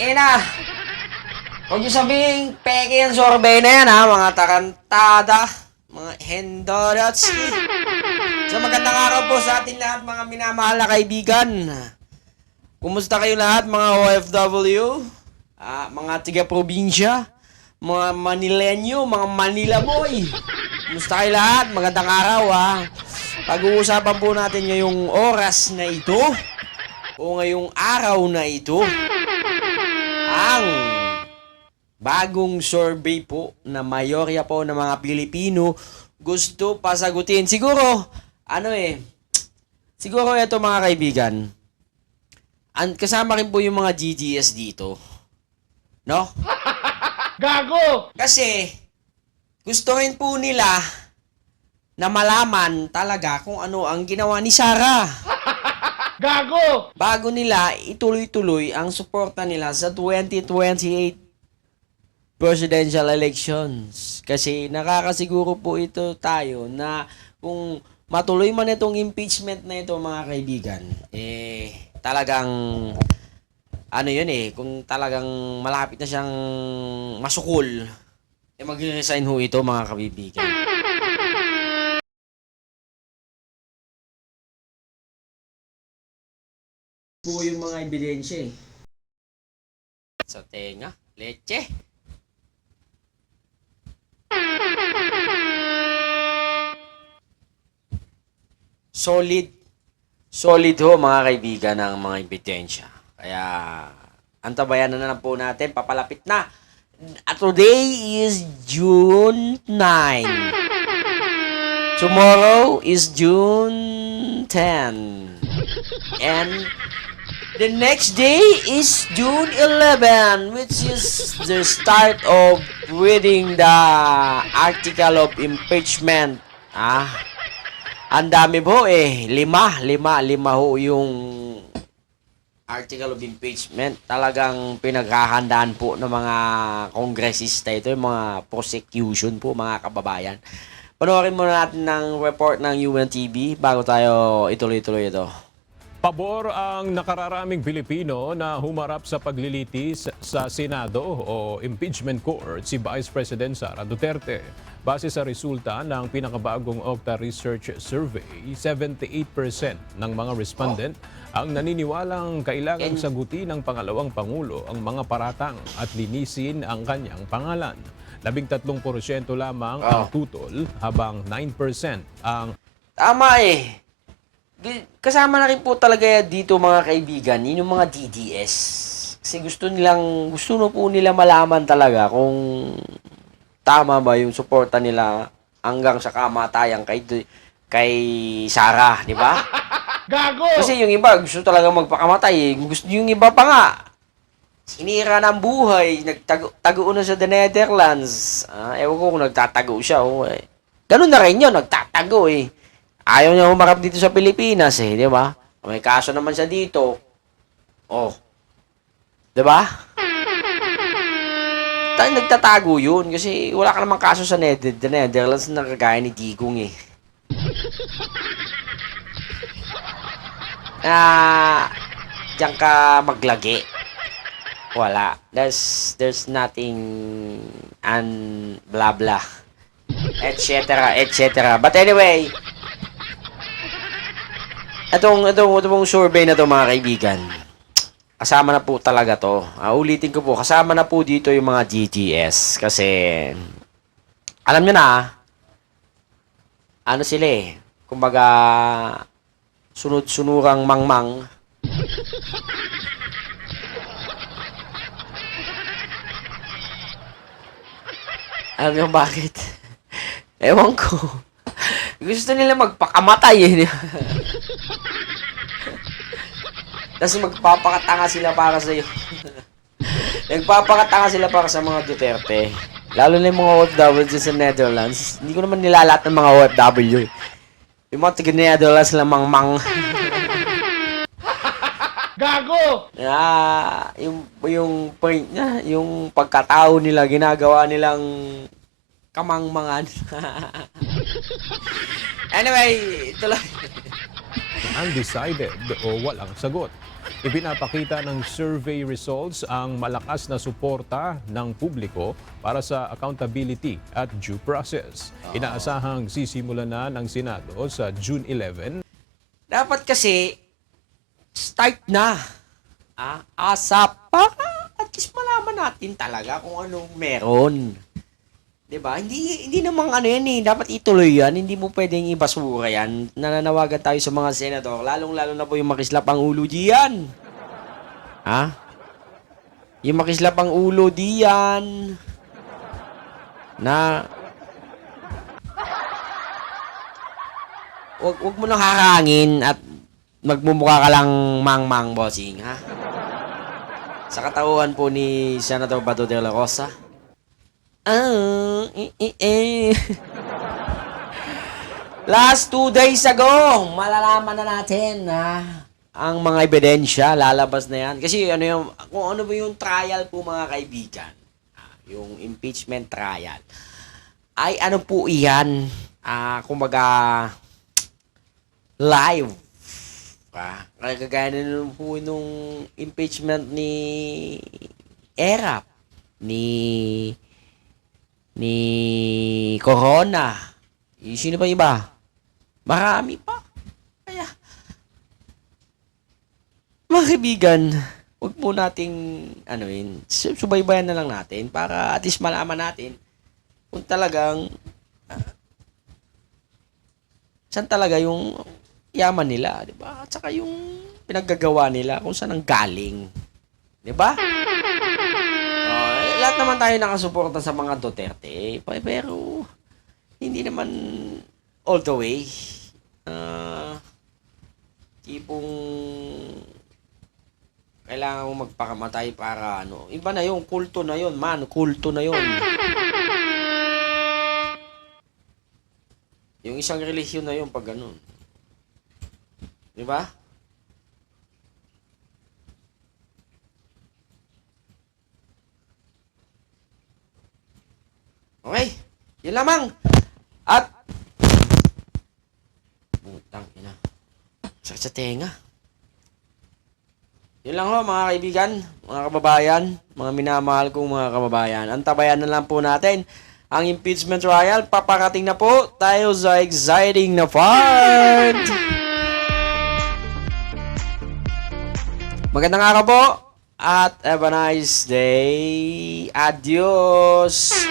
na. Huwag niyo sabihin, peke yung sorbet na yan, ha? Mga tarantada, mga hendodots. So, magandang araw po sa atin lahat, mga minamahal na kaibigan. Kumusta kayo lahat, mga OFW? Mga tiga-probinsya? Mga Manilenyo, mga Manila boy? Kumusta kayo lahat? Magandang araw, ha? Pag-uusapan po natin ngayong oras na ito, o ngayong araw na ito, ang bagong survey po na mayorya po ng mga Pilipino gusto pasagutin. Siguro, siguro ito mga kaibigan, kasama rin po yung mga GGS dito. No? Gago! Kasi, gusto rin po nila na malaman talaga kung ano ang ginawa ni Sara. Gago! Bago nila ituloy-tuloy ang suporta nila sa 2028 presidential elections. Kasi nakakasiguro po ito tayo na kung matuloy man itong impeachment na ito mga kaibigan, talagang kung talagang malapit na siyang masukol, magre-resign ho ito mga kaibigan. Po yung mga ebidensya sa tenga, leche. Solid ho mga kaibigan ng mga ebidensya. Kaya antabayan na lang po natin, papalapit na. At today is June 9. Tomorrow is June 10. And the next day is June 11, which is the start of reading the article of impeachment. Ang dami po lima ho yung article of impeachment. Talagang pinaghahandaan po ng mga kongresista ito, yung mga prosecution po mga kababayan. Panoorin muna natin ng report ng UNTV bago tayo ituloy-tuloy ito. Pabor ang nakararaming Pilipino na humarap sa paglilitis sa Senado o Impeachment Court si Vice President Sara Duterte. Base sa resulta ng pinakabagong Octa Research Survey, 78% ng mga respondent ang naniniwalang kailangang sagutin ng pangalawang Pangulo ang mga paratang at linisin ang kanyang pangalan. 13% lamang ang tutol habang 9% ang... Tama Kasama na rin po talaga dito mga kaibigan, yun yung mga DDS. Kasi gusto na po nila malaman talaga kung tama ba yung suporta nila hanggang sa kamatayan kay Sara, di ba? Gago! Kasi yung iba gusto talaga magpakamatay. Gusto yung iba pa nga sinira ng buhay, nagtago na sa the Netherlands. Ewan ko kung nagtatago siya. Ganun na rin yun, nagtatago Ayaw niya humarap dito sa Pilipinas di ba? May kaso naman siya dito. Di ba? Nagtatago yun kasi wala ka namang kaso sa the Netherlands na kagaya ni Digong diyan ka maglagi. Wala. There's nothing and blah blah. etc. But anyway, Itong survey na to mga kaibigan, kasama na po talaga to. Ulitin ko po, kasama na po dito yung mga GGS. Kasi, alam nyo na, sila kumbaga, sunod-sunurang mangmang. Alam nyo bakit? Ewan ko. Gusto nila magpakamatay Tapos magpapakatanga sila para sa iyo. Nagpapakatanga sila para sa mga Duterte. Lalo na yung mga OFW sa Netherlands. Hindi ko naman nilalat ng mga OFW. Yung mga taga-Netherlands lang mang Gago! Yung point niya, yung pagkatao nila, ginagawa nilang kamangmangan. Anyway, tuloy. undecided o walang sagot. Ipinapakita ng survey results ang malakas na suporta ng publiko para sa accountability at due process. Inaasahang sisimulan na ng Senado sa June 11. Dapat kasi, start na. ASAP. Para at least malaman natin talaga kung anong meron. 'Di ba? Hindi namang ano yan eh. Dapat ituloy yan. Hindi mo pwedeng ibasura yan. Nananawagan tayo sa mga senador. Lalong-lalo na po yung makislap ang ulo diyan. Yung makislap ang ulo diyan. Na wag mo nang harangin at magmumukha ka lang mang-mang, bossing, ha? Sa katauhan po ni Senator Bato de la Rosa. Last 2 days ago, malalaman na natin ang mga ebidensya, lalabas na yan. Kasi kung ano ba yung trial po mga kaibigan, yung impeachment trial, ay ano po iyan, kumbaga, live. Kagaya na nun po nung impeachment ni Erap, ni Corona. Sino pa iba? Marami pa. Kaya, mga kaibigan, huwag po nating, subaybayan na lang natin para at least malaman natin kung talagang, saan talaga yung yaman nila, di ba? At saka yung pinaggagawa nila kung saan ang galing. Di ba? Lahat naman tayo nakasuporta sa mga Duterte, pero hindi naman all the way. Tipong kailangan mo magpakamatay para iba na yung kulto na yun, kulto na yun. Yung isang relihiyon na yun pag ganun. Di ba? Okay, yun lamang. At butang ina. Sakit sa tenga. Yun lang ho mga kaibigan, mga kababayan, mga minamahal kong mga kababayan. Antabayan na lang po natin ang impeachment trial. Paparating na po tayo sa exciting na part. Magandang araw po at have a nice day. Adios!